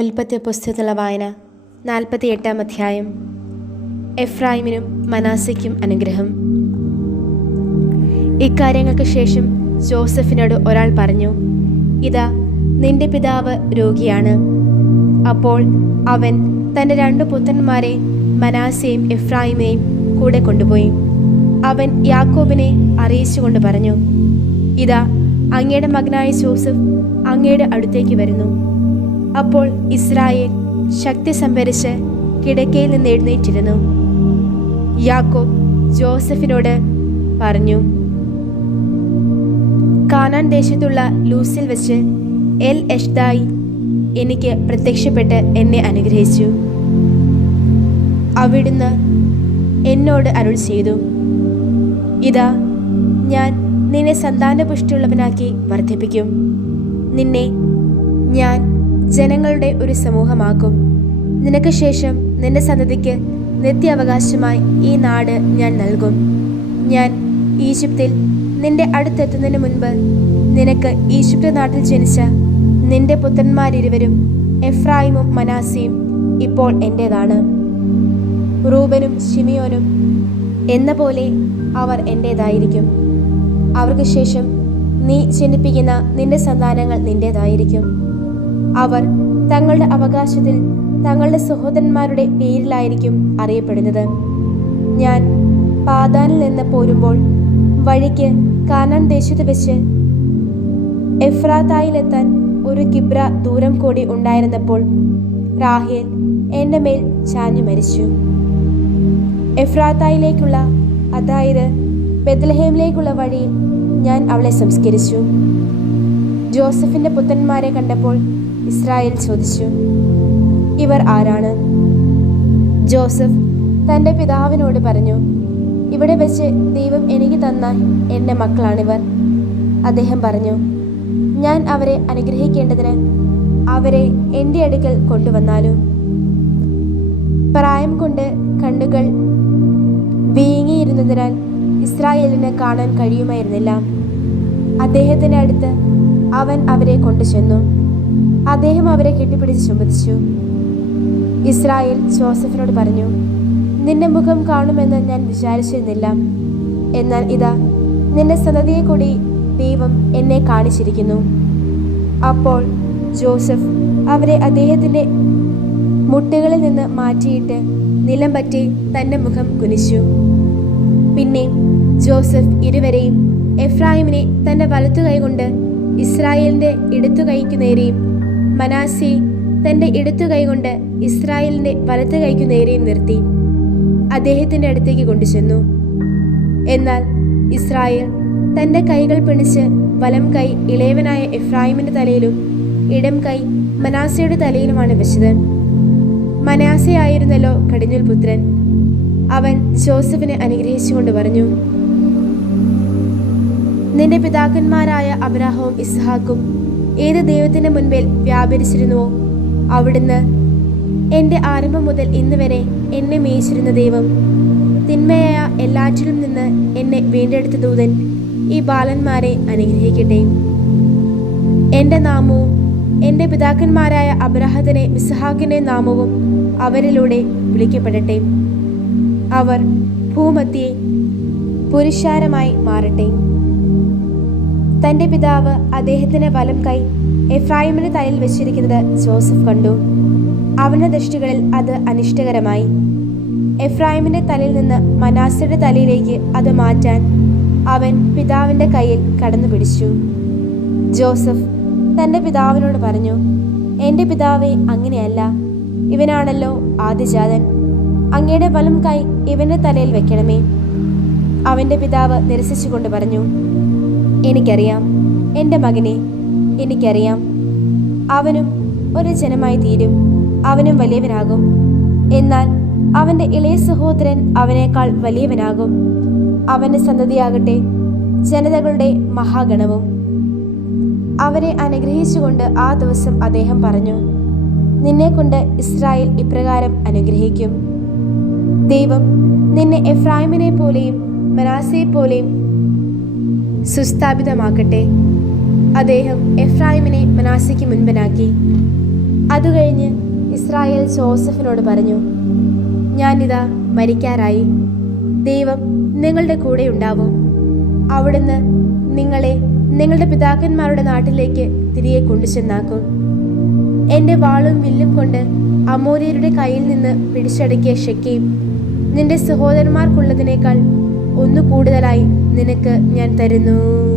ഉൽപ്പത്തി പുസ്തകത്തിലുള്ള വായന നാൽപ്പത്തി എട്ടാം അധ്യായം. എഫ്രൈമിനും മനാസയ്ക്കും അനുഗ്രഹം. ഇക്കാര്യങ്ങൾക്ക് ശേഷം ജോസഫിനോട് ഒരാൾ പറഞ്ഞു ഇതാ നിന്റെ പിതാവ് രോഗിയാണ്. അപ്പോൾ അവൻ തന്റെ രണ്ട് പുത്രന്മാരെ മനാസയും എഫ്രായിമേയും കൂടെ കൊണ്ടുപോയി. അവൻ യാക്കോബിനെ അറിയിച്ചുകൊണ്ട് പറഞ്ഞു ഇതാ അങ്ങയുടെ മകനായ ജോസഫ് അങ്ങയുടെ അടുത്തേക്ക് വരുന്നു. അപ്പോൾ ഇസ്രായേൽ ശക്തി സംഭരിച്ച് കിടക്കയിൽ നിന്ന് എഴുന്നേറ്റിരുന്നു. യാക്കോബ് ജോസഫിനോട് പറഞ്ഞു കാനാൻ ദേശത്തുള്ള ലൂസിൽ വെച്ച് എൽ എഷ്ദായി എനിക്ക് പ്രത്യക്ഷപ്പെട്ട് എന്നെ അനുഗ്രഹിച്ചു. അവിടുന്ന് എന്നോട് അരുൾ ചെയ്തു. ഇതാ ഞാൻ നിന്നെ സന്താനപുഷ്ടിയുള്ളവനാക്കി വർദ്ധിപ്പിക്കും. നിന്നെ ഞാൻ ജനങ്ങളുടെ ഒരു സമൂഹമാക്കും. നിനക്ക് ശേഷം നിന്റെ സന്തതിക്ക് നിത്യാവകാശമായി ഈ നാട് ഞാൻ നൽകും. ഞാൻ ഈജിപ്തിൽ നിന്റെ അടുത്തെത്തുന്നതിന് മുൻപ് നിനക്ക് ഈജിപ്ത് നാട്ടിൽ ജനിച്ച നിന്റെ പുത്രന്മാരിരുവരും എഫ്രായിമും മനാസിയും ഇപ്പോൾ എന്റേതാണ് റൂബനും ഷിമിയോനും എന്ന പോലെ അവർ എന്റേതായിരിക്കും അവർക്ക് ശേഷം നീ ജനിപ്പിക്കുന്ന നിന്റെ സന്താനങ്ങൾ നിന്റേതായിരിക്കും. അവർ തങ്ങളുടെ അവകാശത്തിൽ തങ്ങളുടെ സഹോദരന്മാരുടെ പേരിലായിരിക്കും അറിയപ്പെടുന്നത്. ഞാൻ പാതാനിൽ നിന്ന് പോരുമ്പോൾ വഴിക്ക് കാനാൻ ദേശത്ത് വെച്ച് എഫ്രാത്തായിലെത്താൻ ഒരു കിബ്ര ദൂരം കൂടി ഉണ്ടായിരുന്നപ്പോൾ റാഹേൽ എന്റെ മേൽ ചാഞ്ഞു മരിച്ചു. എഫ്രാത്തായിലേക്കുള്ള അതായത് ബെത്ലഹേമിലേക്കുള്ള വഴിയിൽ ഞാൻ അവളെ സംസ്കരിച്ചു. ജോസഫിന്റെ പുത്രന്മാരെ കണ്ടപ്പോൾ ഇസ്രായേൽ ചോദിച്ചു ഇവർ ആരാണ്? ജോസഫ് തന്റെ പിതാവിനോട് പറഞ്ഞു ഇവിടെ വെച്ച് ദൈവം എനിക്ക് തന്ന എന്റെ മക്കളാണിവർ. അദ്ദേഹം പറഞ്ഞു ഞാൻ അവരെ അനുഗ്രഹിക്കേണ്ടതിന് അവരെ എന്റെ അടുക്കൽ കൊണ്ടുവന്നാലും? പ്രായം കൊണ്ട് കണ്ണുകൾ വീങ്ങിയിരുന്നതിനാൽ ഇസ്രായേലിനെ കാണാൻ കഴിയുമായിരുന്നില്ല. അദ്ദേഹത്തിന്റെ അടുത്ത് അവൻ അവരെ കൊണ്ടുചെന്നു. അദ്ദേഹം അവരെ കെട്ടിപ്പിടിച്ച് ചുമതിച്ചു ഇസ്രായേൽ ജോസഫിനോട് പറഞ്ഞു നിന്റെ മുഖം കാണുമെന്ന് ഞാൻ വിചാരിച്ചിരുന്നില്ല. എന്നാൽ ഇതാ നിന്റെ സന്തതിയെ കൂടി ദൈവം എന്നെ കാണിച്ചിരിക്കുന്നു. അപ്പോൾ ജോസഫ് അവരെ അദ്ദേഹത്തിന്റെ മുട്ടുകളിൽ നിന്ന് മാറ്റിയിട്ട് നിലം പറ്റി തന്റെ മുഖം കുനിച്ചു. പിന്നെ ജോസഫ് ഇരുവരെയും എഫ്രാഹിമിനെ തന്റെ വലത്തു കൈകൊണ്ട് ഇസ്രായേലിന്റെ ഇടത്തു കൈക്ക് നേരെയും മനാസെ തന്റെ ഇടത്തു കൈകൊണ്ട് ഇസ്രായേലിന്റെ വലത്തു കൈക്കു നേരെയും നിർത്തി അദ്ദേഹത്തിന്റെ അടുത്തേക്ക് കൊണ്ടുചെന്നു. എന്നാൽ ഇസ്രായേൽ തന്റെ കൈകൾ പിണിച്ച് വലം കൈ ഇളയവനായ എഫ്രായിമിന്റെ തലയിലും ഇടം കൈ മനാസയുടെ തലയിലുമാണ് വെച്ചത്. മനാസയായിരുന്നല്ലോ കടിഞ്ഞുൽ പുത്രൻ. അവൻ ജോസഫിനെ അനുഗ്രഹിച്ചുകൊണ്ട് പറഞ്ഞു നിന്റെ പിതാക്കന്മാരായ അബ്രാഹവും ഇസ്ഹാക്കും ഏത് ദൈവത്തിന്റെ മുൻപിൽ വ്യാപരിച്ചിരുന്നുവോ? അവിടുന്ന് എന്റെ ആരംഭം മുതൽ ഇന്ന് വരെ എന്നെ മേയിച്ചിരുന്ന ദൈവം തിന്മയായ എല്ലാറ്റിലും നിന്ന് എന്നെ വീണ്ടെടുത്ത ദൂതൻ ഈ ബാലന്മാരെ അനുഗ്രഹിക്കട്ടെ. എന്റെ നാമവും എന്റെ പിതാക്കന്മാരായ അബ്രാഹത്തിനെ മിസ്ഹാക്കിന്റെ നാമവും അവരിലൂടെ വിളിക്കപ്പെടട്ടെ. അവർ ഭൂമത്തിയെ പുരുഷാരമായി മാറട്ടെ. തന്റെ പിതാവ് അദ്ദേഹത്തിന് വലം കൈ എഫ്രായിമിന് തലയിൽ വെച്ചിരിക്കുന്നത് ജോസഫ് കണ്ടു. അവന്റെ ദൃഷ്ടികളിൽ അത് അനിഷ്ടകരമായി. എഫ്രായിമിന്റെ തലയിൽ നിന്ന് മനാസയുടെ തലയിലേക്ക് അത് മാറ്റാൻ അവൻ പിതാവിന്റെ കയ്യിൽ കടന്നു പിടിച്ചു. ജോസഫ് തന്റെ പിതാവിനോട് പറഞ്ഞു എന്റെ പിതാവേ അങ്ങനെയല്ല. ഇവനാണല്ലോ ആദ്യജാതൻ. അങ്ങയുടെ വലം കൈ ഇവന്റെ തലയിൽ വെക്കണമേ. അവന്റെ പിതാവ് നിരസിച്ചുകൊണ്ട് പറഞ്ഞു എനിക്കറിയാം. എന്റെ മകനെ എനിക്കറിയാം. അവനും ഒരു ജനമായി തീരും. അവനും വലിയവനാകും. എന്നാൽ അവന്റെ ഇളയ സഹോദരൻ അവനേക്കാൾ വലിയവനാകും. അവന്റെ സന്തതിയാകട്ടെ ജനതകളുടെ മഹാഗണവും. അവരെ അനുഗ്രഹിച്ചുകൊണ്ട് ആ ദിവസം അദ്ദേഹം പറഞ്ഞു നിന്നെക്കൊണ്ട് ഇസ്രായേൽ ഇപ്രകാരം അനുഗ്രഹിക്കും. ദൈവം നിന്നെ എഫ്രാഹിമിനെ പോലെയും മനാസയെ പോലെയും സുസ്ഥാപിതമാക്കട്ടെ. അദ്ദേഹം എഫ്രായിമിനെ മനാസിക്ക് മുൻപനാക്കി. അതുകഴിഞ്ഞ് ഇസ്രായേൽ ജോസഫിനോട് പറഞ്ഞു ഞാനിതാ മരിക്കാറായി. ദൈവം നിങ്ങളുടെ കൂടെ ഉണ്ടാവും. അവിടുന്ന് നിങ്ങളെ നിങ്ങളുടെ പിതാക്കന്മാരുടെ നാട്ടിലേക്ക് തിരികെ കൊണ്ടുചെന്നാക്കും. എന്റെ വാളും വില്ലും കൊണ്ട് അമോര്യരുടെ കയ്യിൽ നിന്ന് പിടിച്ചടക്കിയ ഷെക്കയും നിന്റെ സഹോദരന്മാർക്കുള്ളതിനേക്കാൾ ഒന്നു കൂടുതലായി നിനക്ക് ഞാൻ തരുന്നു.